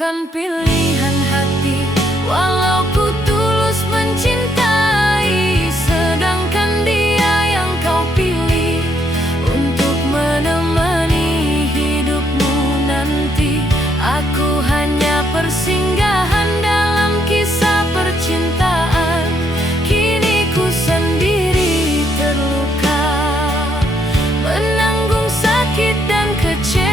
bukan pilihan hati, walau ku tulus mencintai. Sedangkan dia yang kau pilih untuk menemani hidupmu nanti. Aku hanya persinggahan dalam kisah percintaan. Kini ku sendiri terluka, menanggung sakit dan kecewa.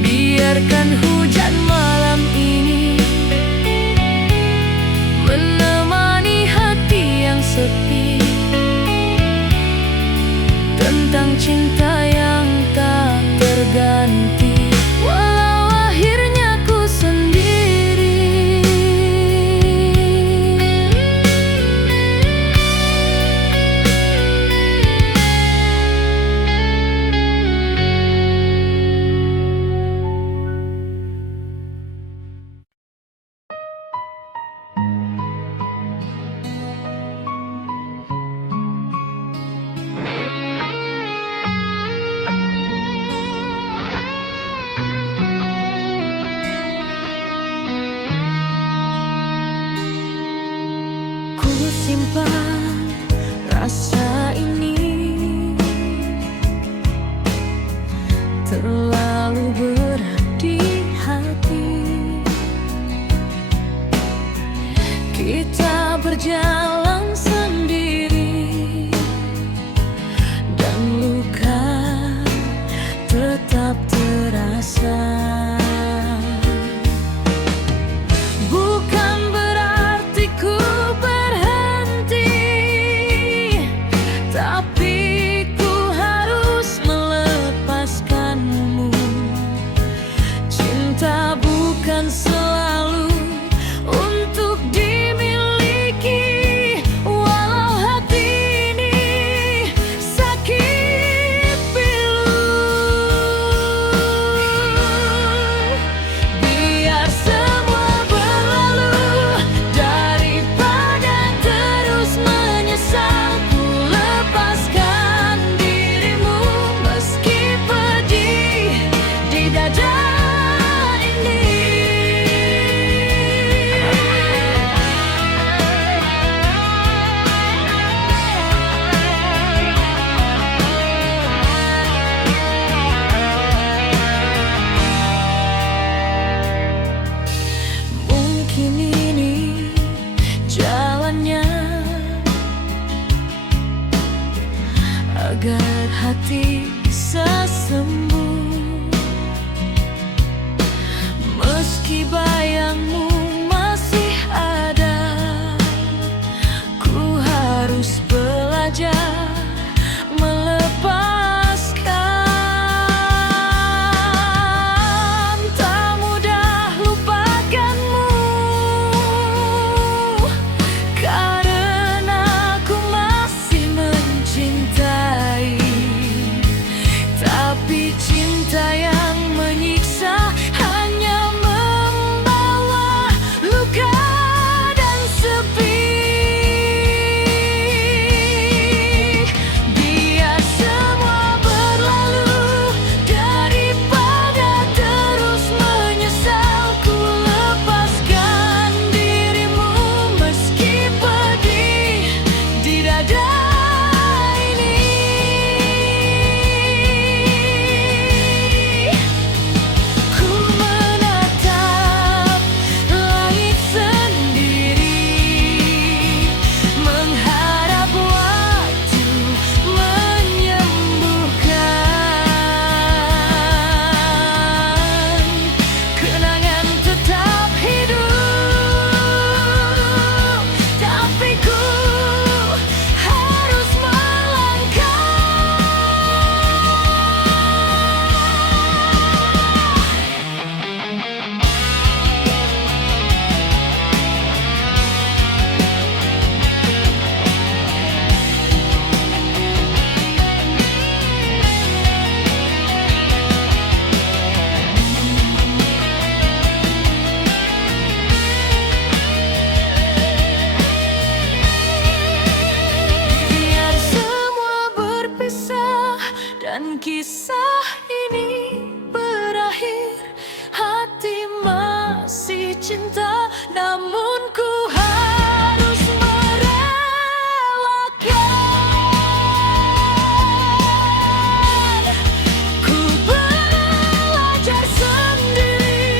Biarkan hujan malam ini menemani hati yang sepi, tentang cinta yang tak terganti, walau akhirnya ku sendiri. Simpan rasa ini, terlalu berat di hati. Kita berjalan sendiri dan luka tetap terasa. Bukan selalu untuk dimiliki, walau hati ini sakit pilu. Biar semua berlalu daripada terus menyesal. Ku lepaskan dirimu meski pedih di dada. meski bayangmu masih ada. Ku harus belajar melepaskan. Tak mudah lupakanmu, karena ku masih mencintai. Tapi cinta yang menyiksa hanya membawa luka dan sepi. Biar semua berlalu daripada terus menyesal. Ku lepaskan dirimu meski pedih di dada ini. Ku menatap langit sendiri, mengharap waktu menyembuhkan. Kenangan tetap hidup, tapi ku harus melangkah. Biar semua berpisah dan kisah ini berakhir. Hati masih cinta, namun ku harus merelakan. Ku belajar sendiri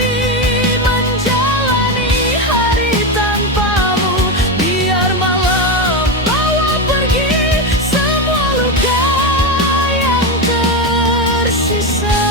menjalani hari tanpamu. Biar malam bawa pergi semua luka yang tersisa.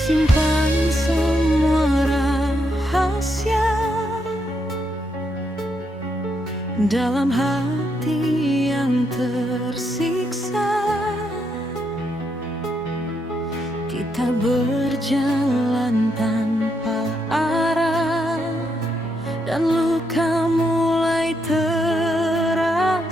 simpan semua rahasia dalam hati yang tersiksa. Kita berjalan tanpa arah dan luka mulai terasa.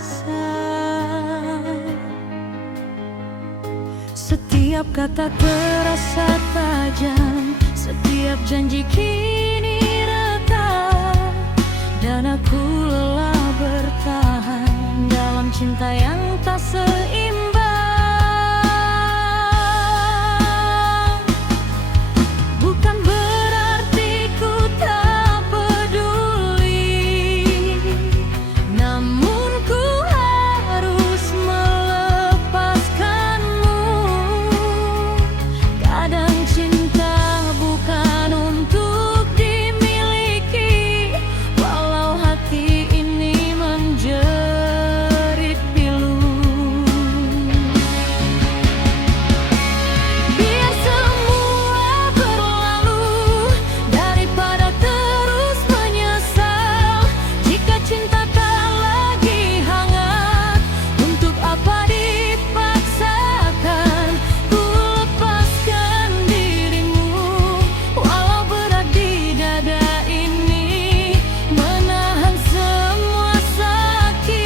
Setiap kata terasa tajam, setiap janji kini retak, dan aku lelah bertahan dalam cinta yang tak seimbang. Bukan berarti ku tak peduli, namun ku harus melepaskanmu. Kadang cinta bukan untuk dimiliki, walau hati ini menjerit pilu. Biar semua berlalu daripada terus menyesal. Jika cinta tak lagi hangat, untuk apa dipaksakan? Ku lepaskan dirimu, walau berat di dada ini menahan semua sakit.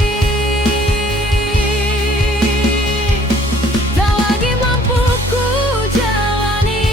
Tak lagi mampu ku jalani.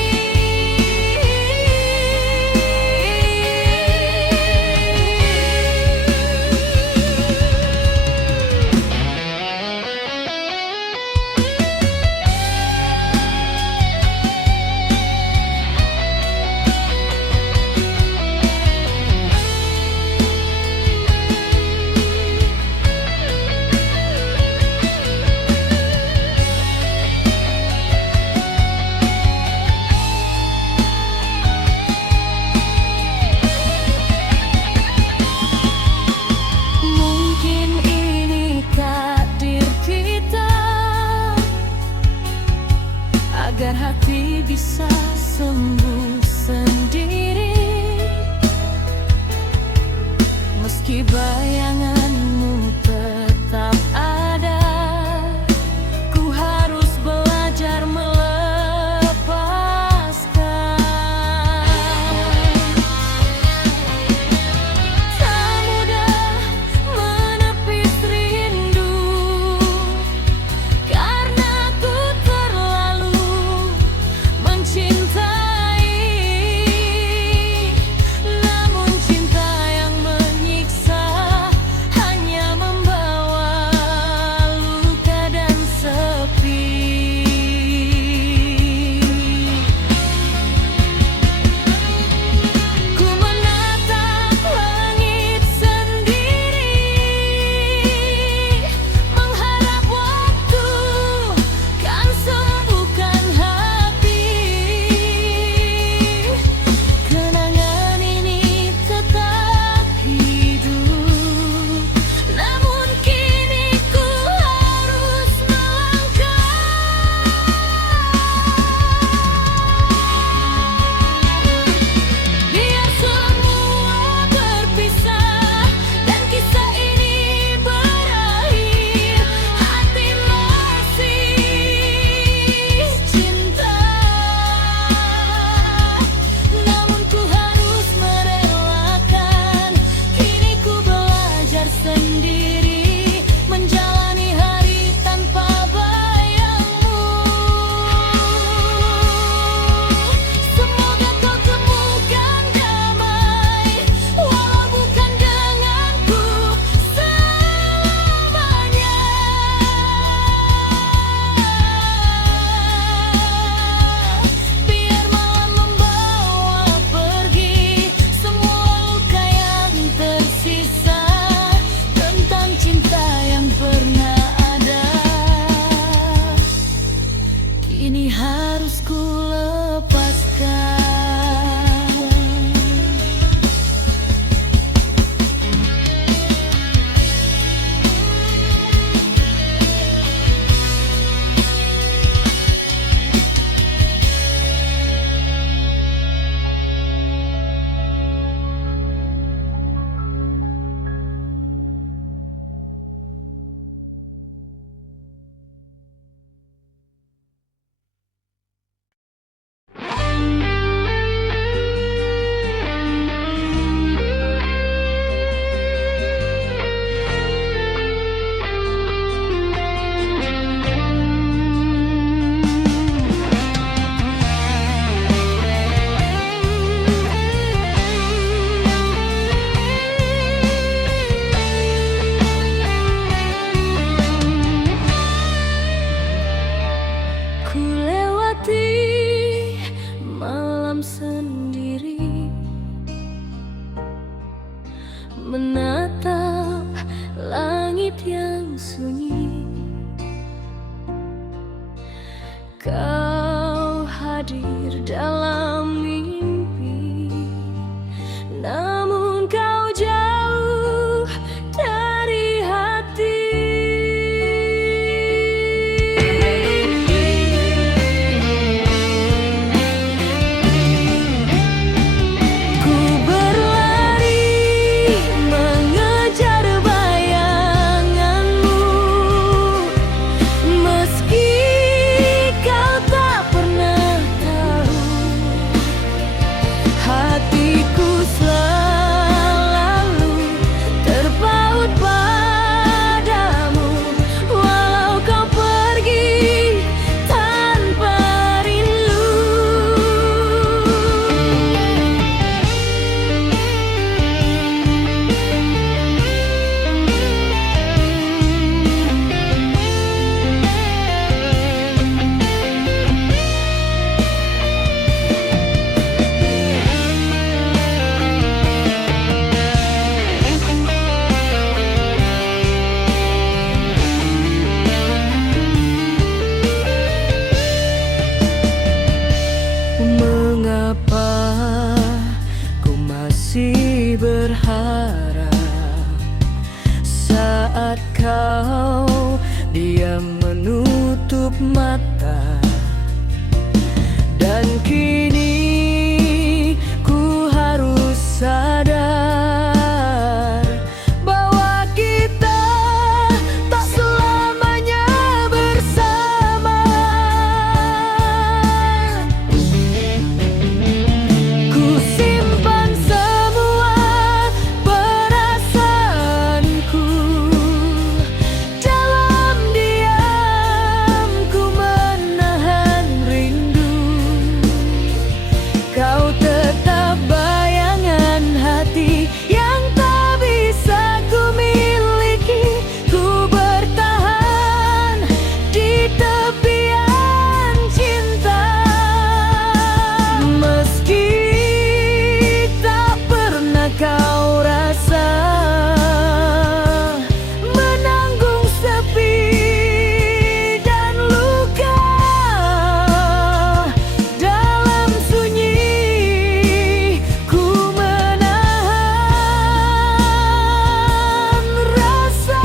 Mungkin ini takdir kita, agar hati bisa sembuh sendiri. Meski bayanganmu tetap ada, ku harus belajar melepaskan. Tak mudah menepis rindu, karena ku terlalu mencintai. Namun cinta yang menyiksa Kau hadir dalam mimpi, namun kau jauh dari hati. Ku berlari mengejar bayanganmu, meski kau tak pernah tahu, hatiku selalu terpaut padamu, walau kau pergi tanpa rindu. Mengapa ku masih berharap saat kau diam menutup mata, dan kini ku harus sadar bahwa kita tak selamanya bersama. Ku simpan semua perasaanku dalam diam, ku menahan rindu. Kau tetap bayangan hati yang tak bisa ku miliki. Ku bertahan di tepian cinta, meski tak pernah kau rasa menanggung sepi dan luka. Dalam sunyi ku menahan rasa.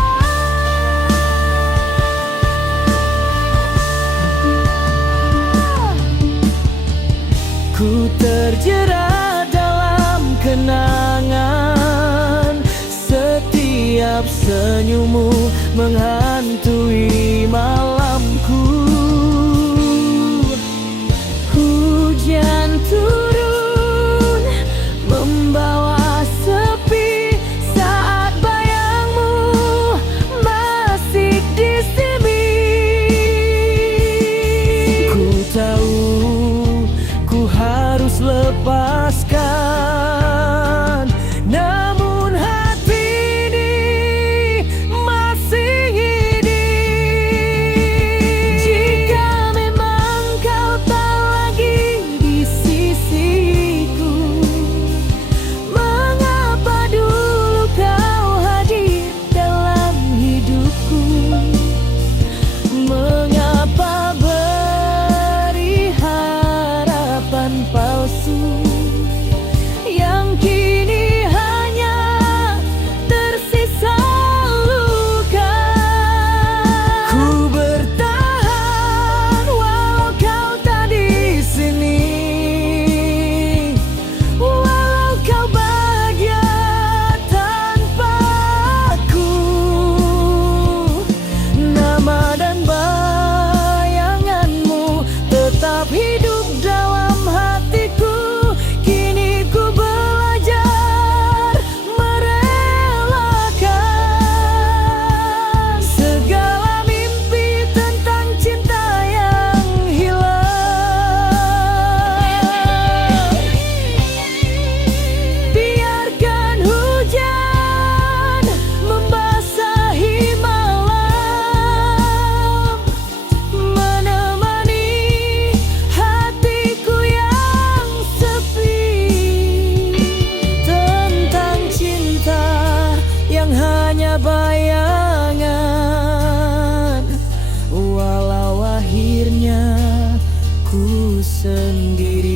Ku terjerat dalam kenangan, setiap senyummu menghantui malamku. Hujan turun membawa sepi saat bayangmu masih di sini. Ku tahu ku harus lepaskan, namun hati ini masih ingin sendiri.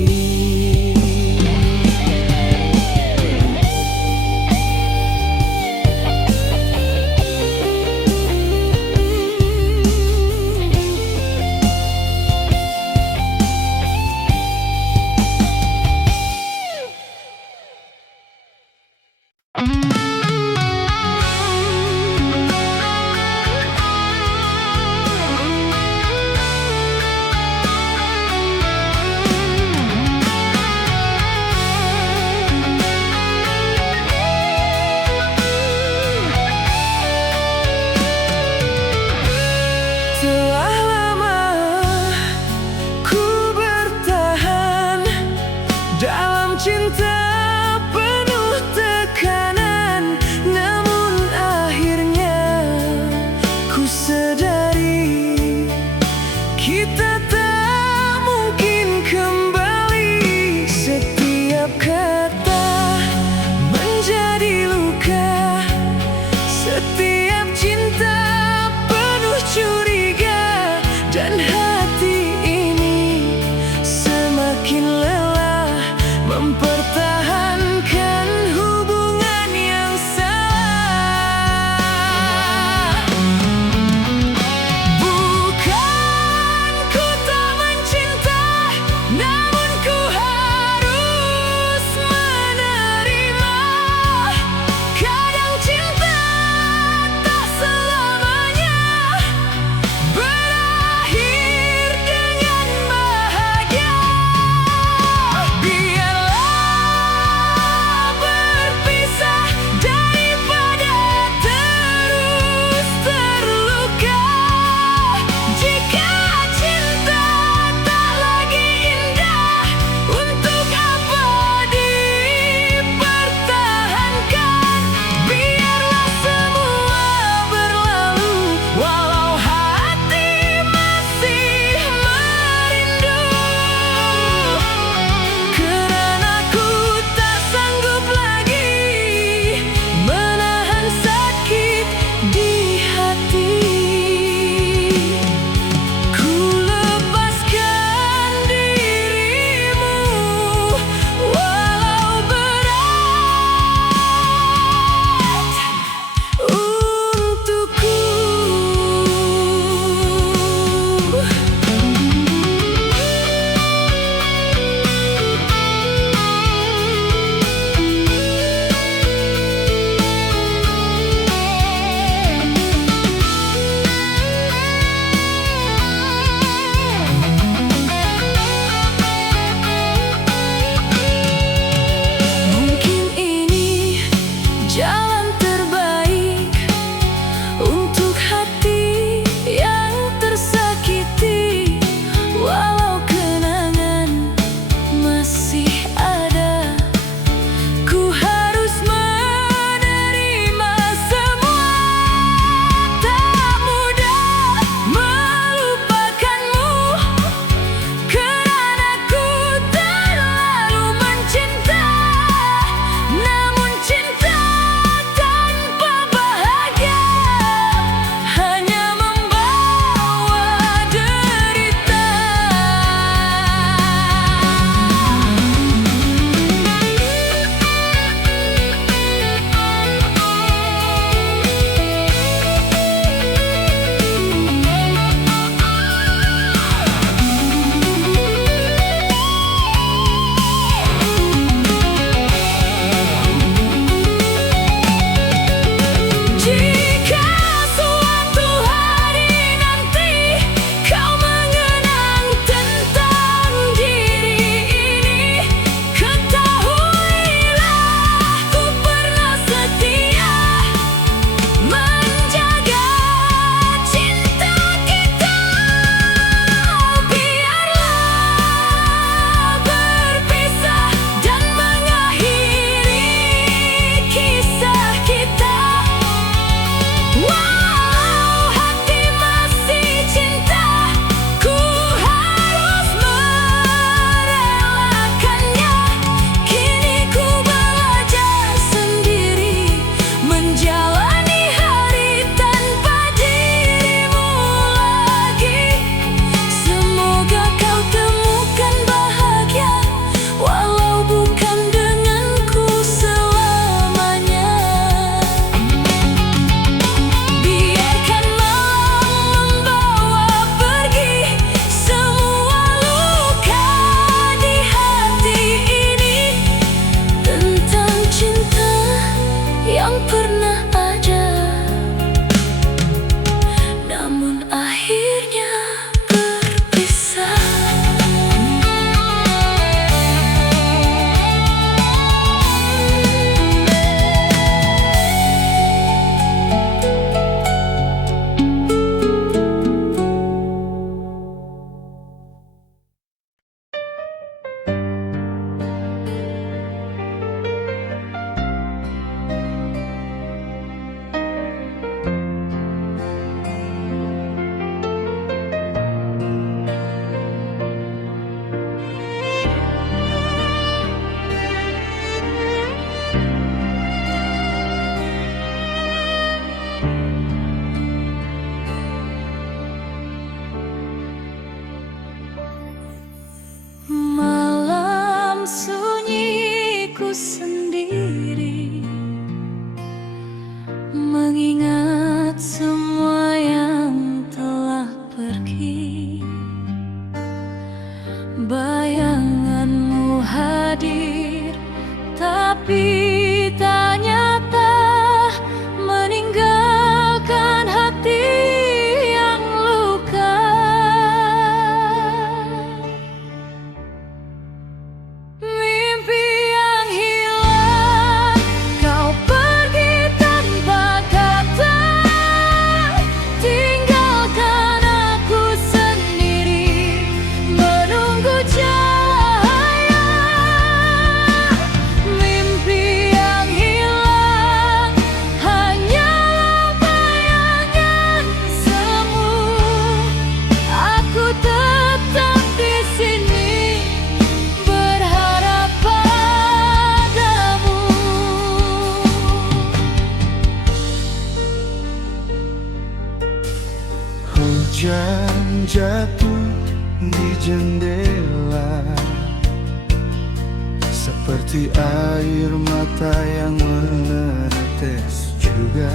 lagi. Bayanganmu hadir, tapi tak nyata, meninggalkan hati yang luka. Mimpi yang hilang, kau pergi tanpa kata, tinggalkan aku sendiri menunggu cahaya. Mimpi yang hilang hanyalah bayangan semu. Aku tetap di sini berharap padamu. Hujan jatuh di jendela, seperti air mata yang menetes juga.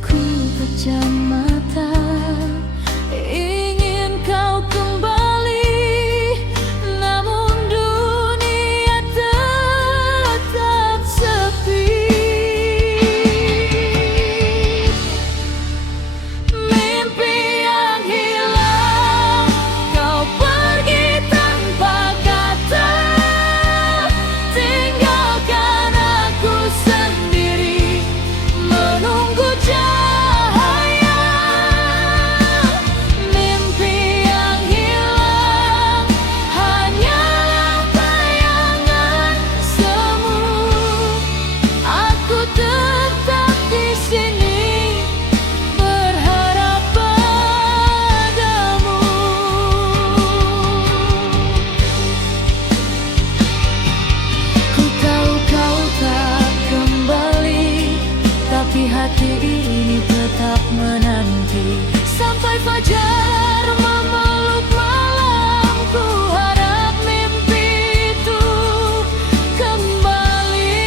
Ku pejam mata, ingin kau kembali, namun dunia tetap sepi. Mimpi yang hilang, kau pergi tanpa kata, tinggalkan aku sendiri menunggu cahaya. Mimpi yang hilang hanyalah bayangan semu. Aku tetap di sini berharap padamu. Ku tahu kau tak kembali, tapi hati ini tetap menanti sampai fajar memeluk malam. Ku harap mimpi itu kembali.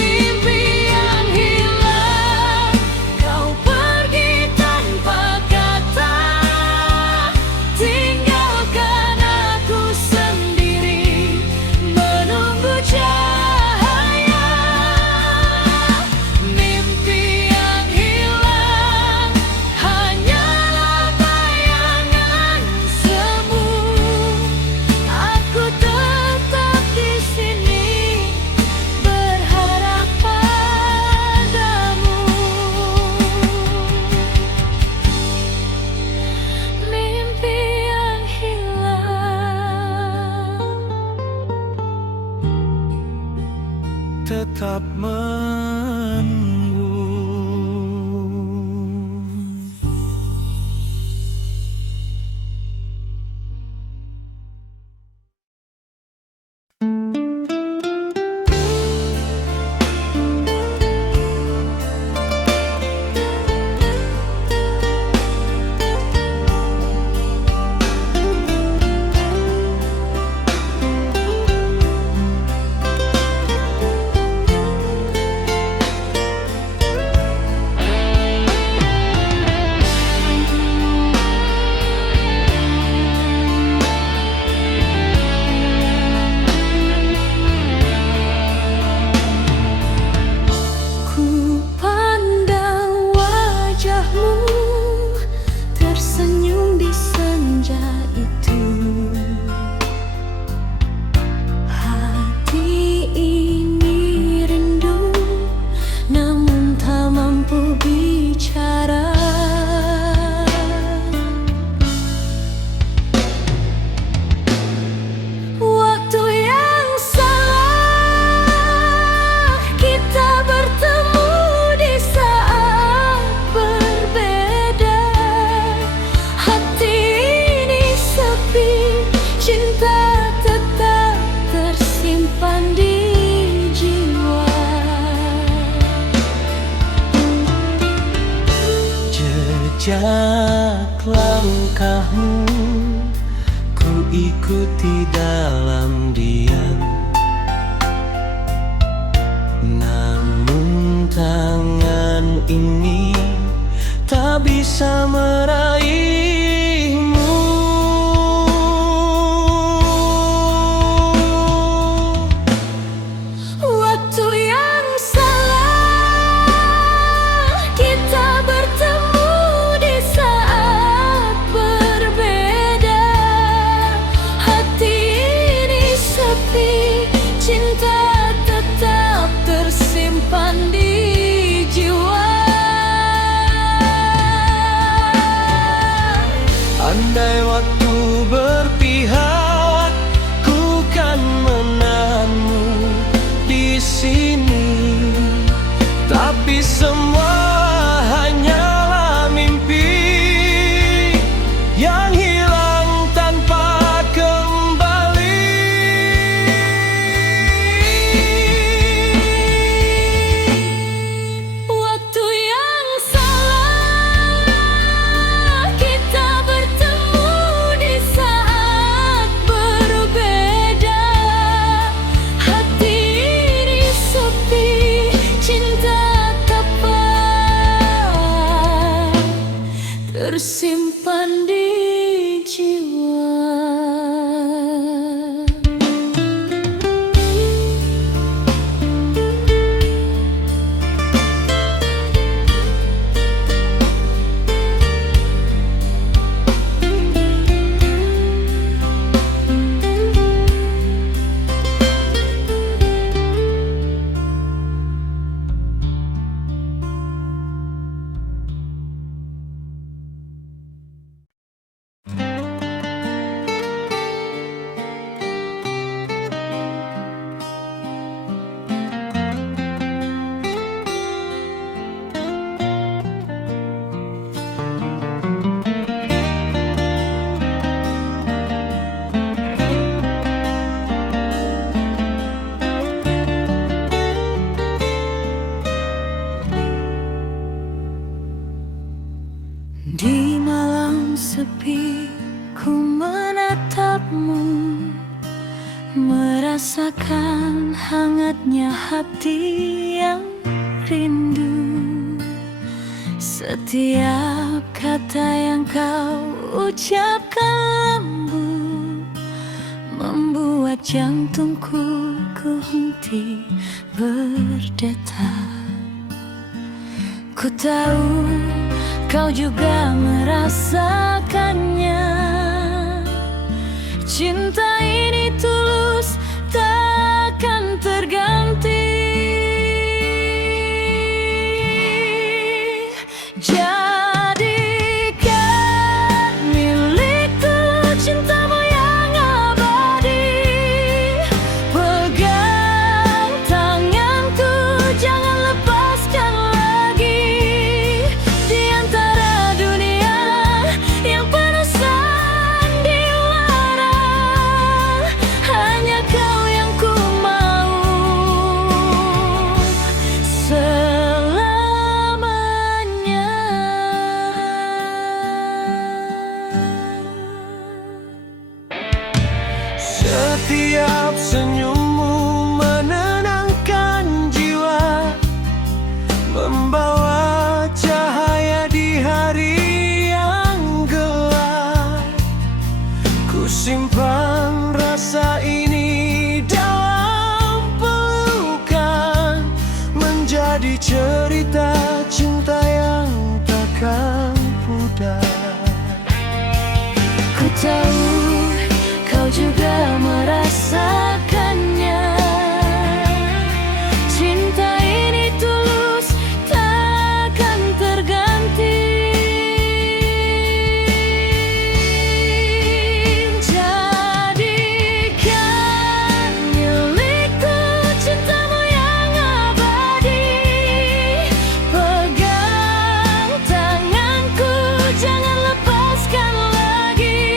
Mimpi yang hilang, kau pergi tanpa kata, tinggalkan aku sendiri menunggu cahaya. Mimpi yang hilang hanyalah bayangan semu. Aku tetap di sini berharap padamu. Mimpi yang hilang Tetap menunggu. jejak langkahmu, ku ikuti dalam diam. Namun tangan ini tak bisa meraihmu. Waktu yang salah, kita bertemu di saat berbeda. Hati ini sepi, cinta tetap tersimpan di jiwa. Andai waktu berpihak, ku kan menahanmu di sini. Tapi semua hanyalah mimpi yang hilang tanpa kembali. Waktu yang salah, kita bertemu di saat berbeda. Hati ini sepi, cinta tepat tersimpan di jiwa. Di malam sepi, ku menatapmu, merasakan hangatnya hati yang rindu. Setiap kata yang kau ucapkan lembut, membuat jantungku ku henti berdetak. Ku tahu kau juga merasakannya. Cinta ini tulus, takkan terganti. Jadikan milikku cintamu yang abadi. Pegang tanganku, jangan lepaskan lagi. Di antara dunia yang penuh sandiwara, hanya kau yang ku mau selamanya. Setiap senyummu menenangkan jiwa, membawa cahaya di hari yang gelap. Ku simpan rasa ini dalam pelukan, menjadi cerita cinta yang takkan pudar. Ku tahu kau juga merasakannya. Cinta ini tulus, takkan terganti. Jadikan milikku cintamu yang abadi. Pegang tanganku, jangan lepaskan lagi.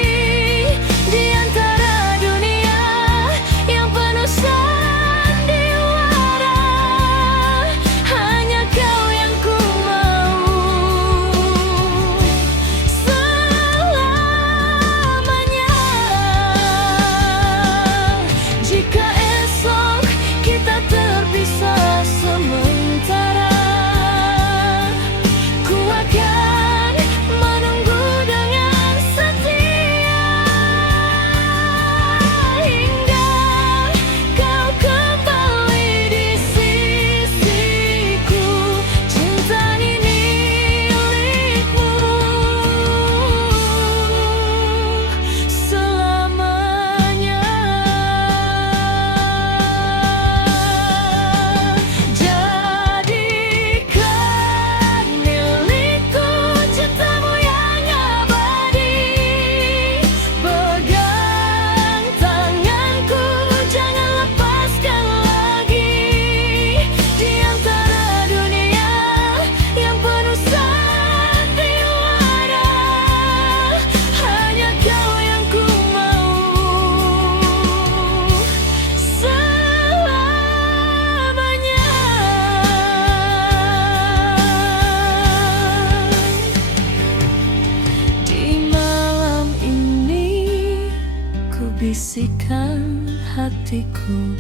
hatiku,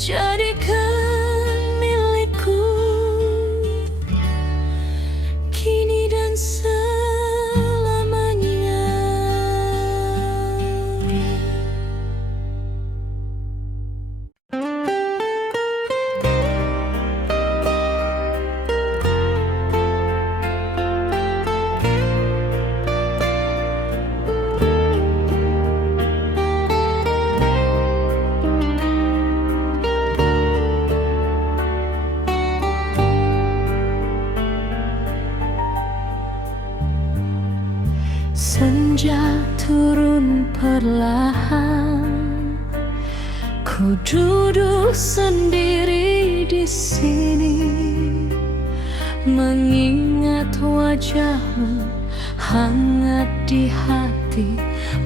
jadikan milikku kini dan selamanya. Senja turun perlahan, ku duduk sendiri di sini, mengingat wajahmu hangat di hati,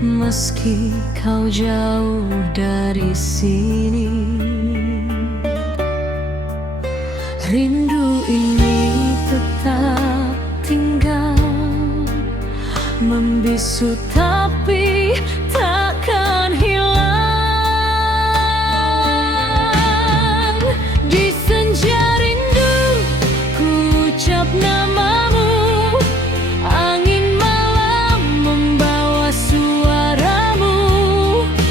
meski kau jauh dari sini. Rindu ini tetap tinggal, membisu tapi takkan hilang. Di senja rindu ku ucap namamu, angin malam membawa suaramu.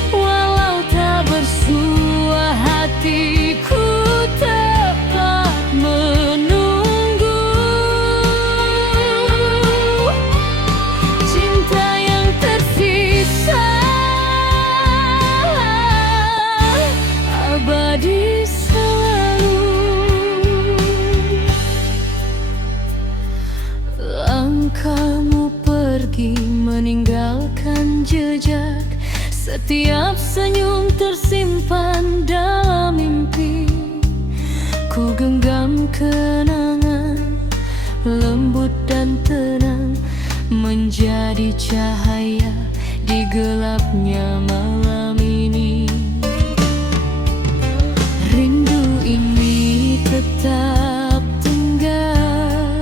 Walau tak bersua hatiku tetap menunggu. Cinta yang tersisa abadi selalu. Langkahmu pergi meninggalkan jejak, setiap senyum tersimpan dalam mimpi. Ku genggam kenangan lembut dan tenang, menjadi cahaya di gelapnya malam ini. Rindu ini tetap tinggal,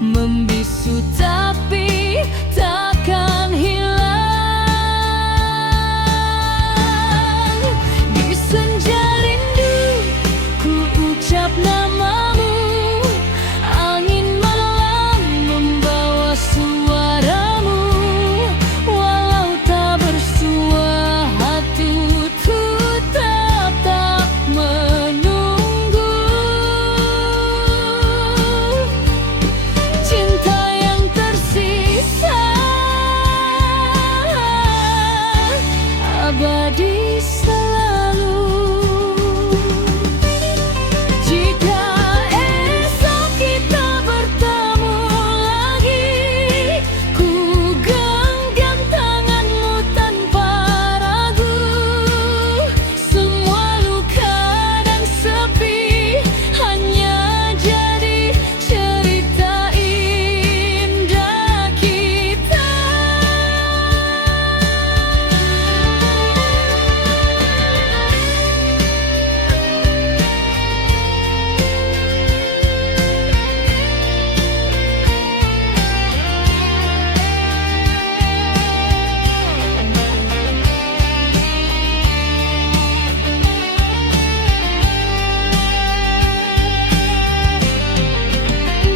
membisu tapi takkan hilang. Di senja rindu ku ucap namamu, angin malam membawa suaramu. Walau tak bersua hatiku tetap tak menunggu. Cinta yang tersisa abadi selalu. Jika esok kita bertemu lagi, ku genggam tanganmu tanpa ragu. Semua luka dan sepi hanya jadi cerita indah kita.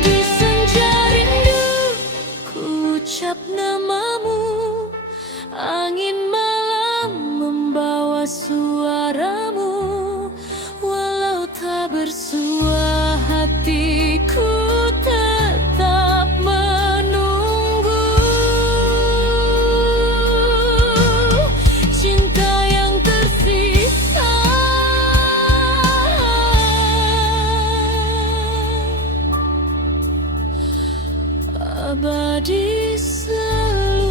Di senja rindu ku ucap namamu, angin malam membawa suaramu. Walau tak bersua hatiku tetap menunggu. Cinta yang tersisa abadi selalu.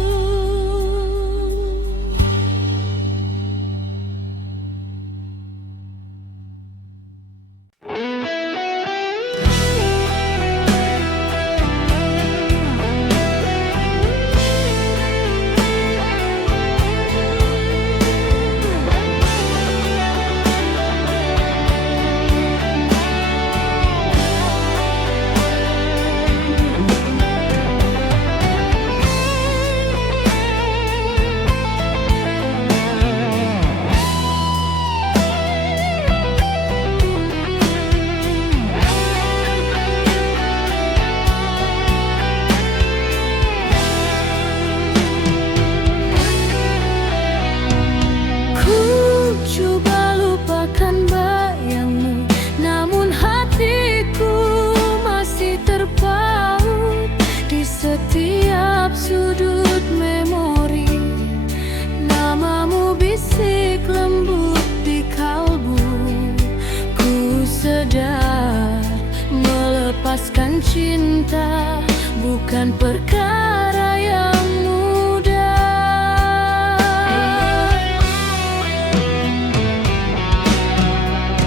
melepaskan cinta bukan perkara yang mudah.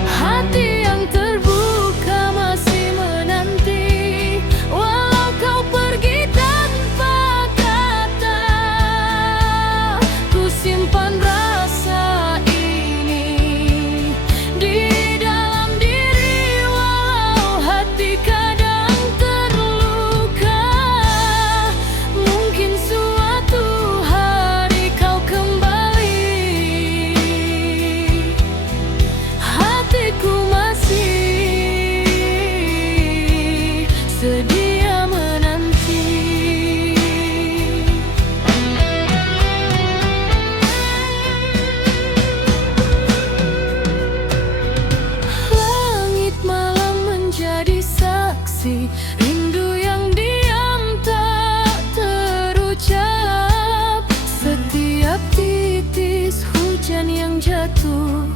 Hati yang terbuka masih menanti, walau kau pergi tanpa kata. Ku simpan rasa ini di dalam diri, walau hati kadang terluka. Mungkin suatu hari kau kembali, hatiku masih sedia menanti. Langit malam menjadi saksi, rindu yang diam tak terucap. Setiap titis hujan yang jatuh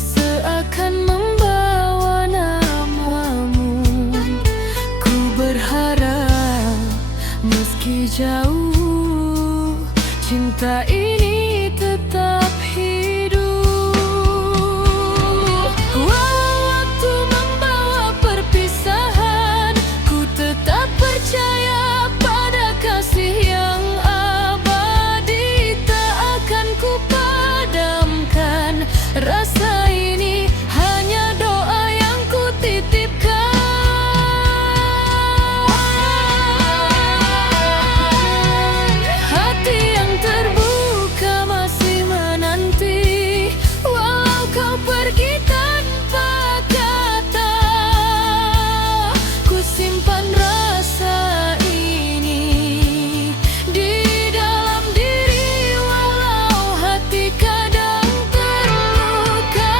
seakan membawa namamu. Ku berharap meski jauh, cinta ini tetap hidup. Walau waktu membawa perpisahan, ku tetap percaya pada kasih yang abadi. Tak akan ku padamkan rasa ini, hanya doa yang ku titipkan. Hati yang terbuka masih menanti, walau kau pergi tanpa kata. Ku simpan rasa ini di dalam diri, walau hati kadang terluka.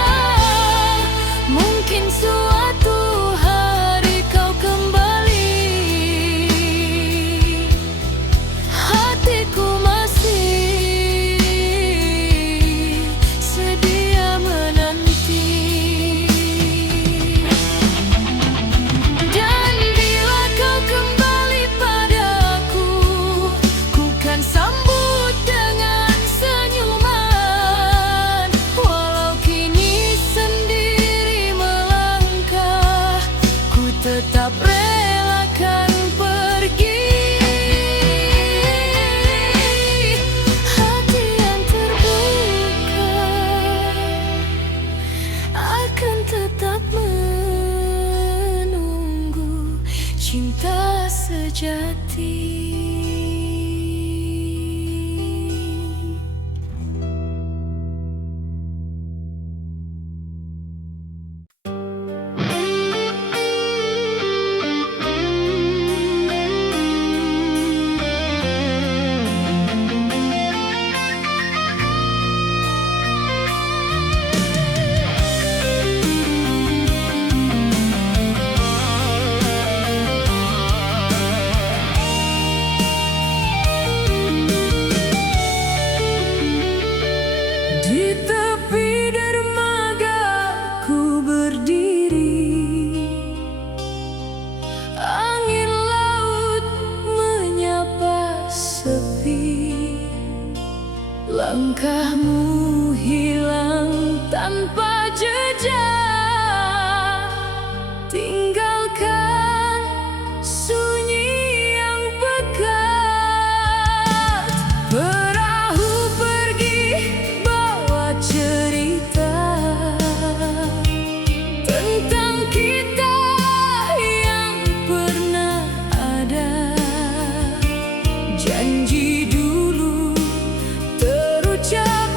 Mungkin suatu hari kau kembali, hatiku masih sedia menanti. Dan bila kau kembali padaku, ku kan sambut dengan senyuman. Walau kini sendiri melangkah, ku tetap relakan pergi. Hati yang terbuka akan tetap menunggu cinta sejati. Di tepi dermaga ku berdiri, angin laut menyapa sepi. Langkahmu hilang tanpa jejak, tinggalkan sunyi yang pekat. Perahu pergi bawa cerita tentang kita yang pernah ada. Janji dulu terucap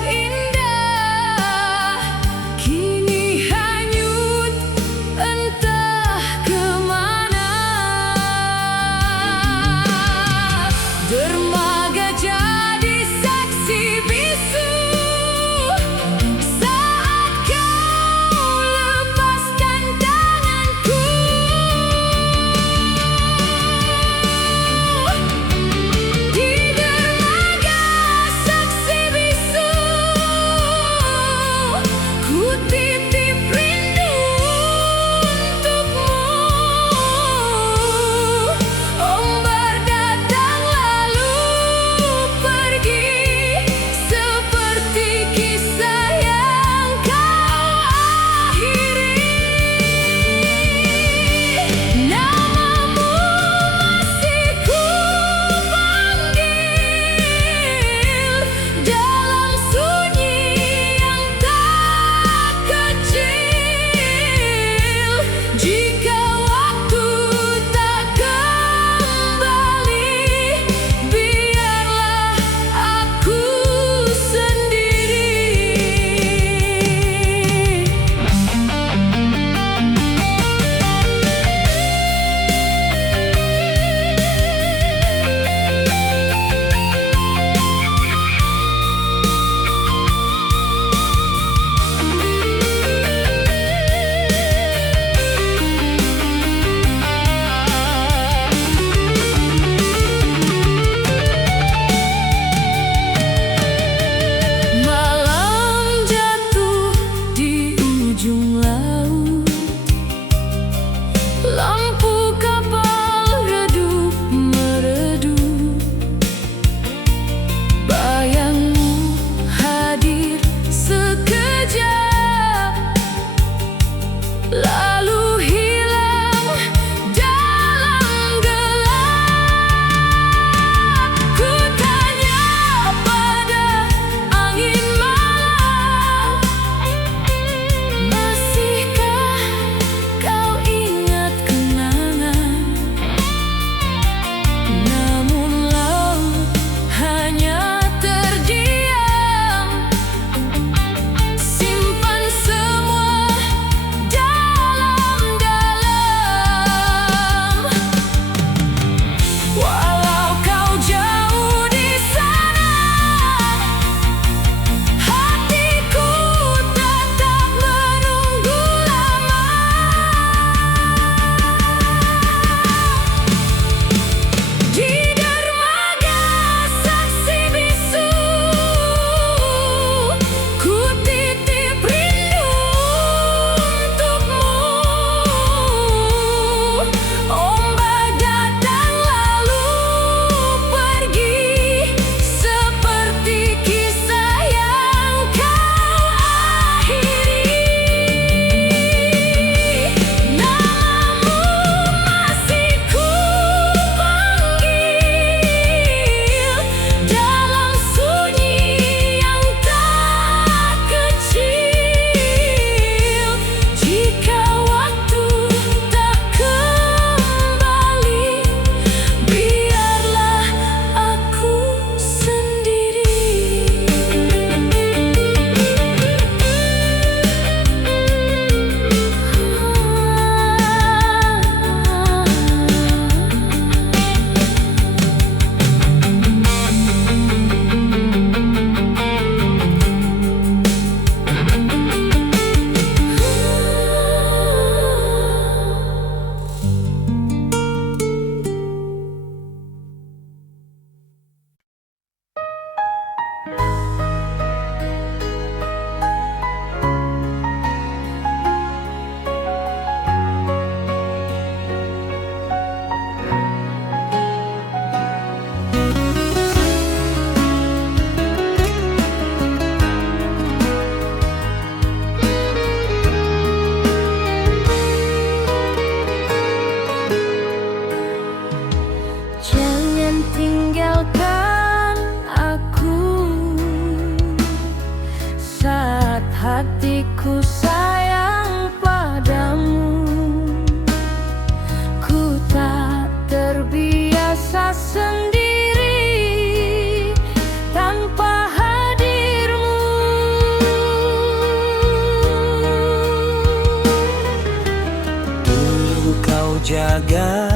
jaga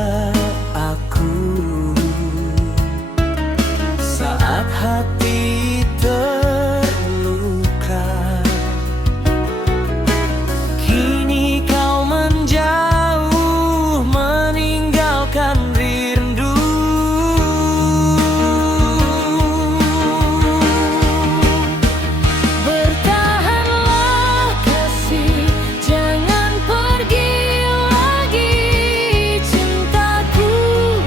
aku saat hati terluka. Kini kau menjauh meninggalkan rindu. Bertahanlah kasih, jangan pergi lagi. Cintaku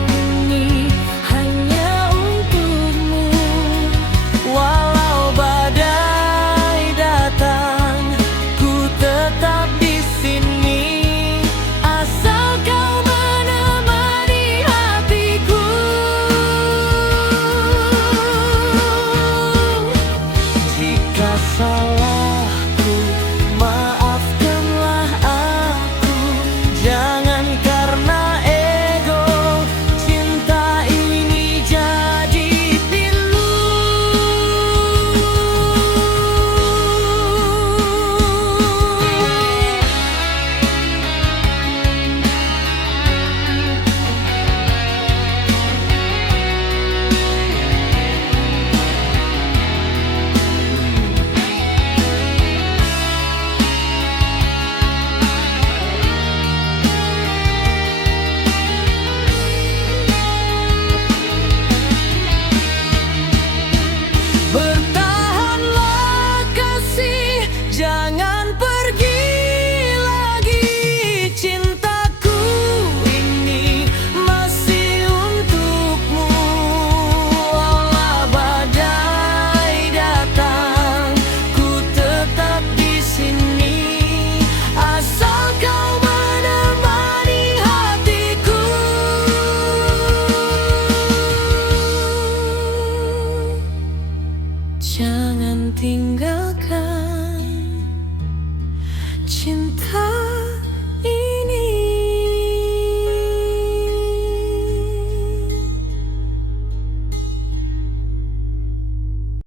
ini hanya untukmu. Walau badai datang, ku tetap di sini. Asal kau menemani hatiku. Jika salahku, maafkanlah aku. Jangan karena ego, cinta ini jadi pilu. Bertahanlah kasih, jangan pergi lagi. Cintaku ini masih untukmu. Walau badai datang, ku tetap di sini. Asal kau menemani hatiku. Jangan tinggalkan